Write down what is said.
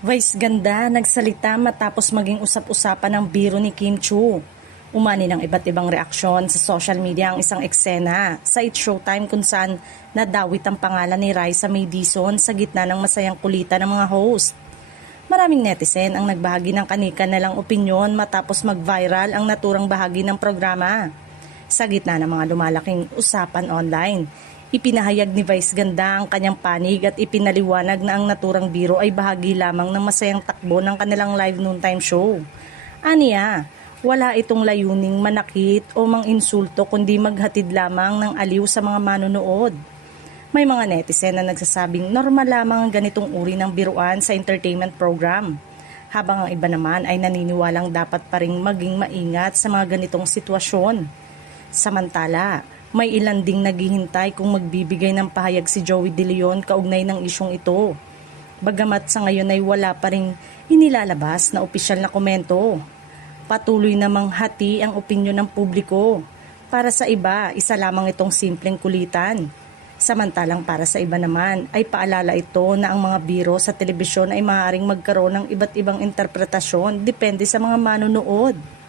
Vice ganda nagsalita matapos maging usap-usapan ng biro ni Kim Chu. Umani ng iba't ibang reaksyon sa social media ang isang eksena sa It's Showtime kung saan nadawit ang pangalan ni Raisa May Dizon sa gitna ng masayang kulitan ng mga host. Maraming netizen ang nagbahagi ng kani-kanilang opinyon matapos mag-viral ang naturang bahagi ng programa. Sa gitna ng mga lumalaking usapan online, ipinahayag ni Vice Ganda ang kanyang panig at ipinaliwanag na ang naturang biro ay bahagi lamang ng masayang takbo ng kanilang live noontime show. Aniya, wala itong layuning manakit o manginsulto kundi maghatid lamang ng aliw sa mga manonood. May mga netizen na nagsasabing normal lamang ang ganitong uri ng biruan sa entertainment program, habang ang iba naman ay naniniwalang dapat pa ring maging maingat sa mga ganitong sitwasyon. Samantala, may ilan ding naghihintay kung magbibigay ng pahayag si Joey De Leon kaugnay ng isyong ito. Bagamat sa ngayon ay wala pa ring inilalabas na opisyal na komento. Patuloy namang hati ang opinyon ng publiko. Para sa iba, isa lamang itong simpleng kulitan. Samantalang para sa iba naman ay paalala ito na ang mga biro sa telebisyon ay maaaring magkaroon ng iba't ibang interpretasyon depende sa mga manonood.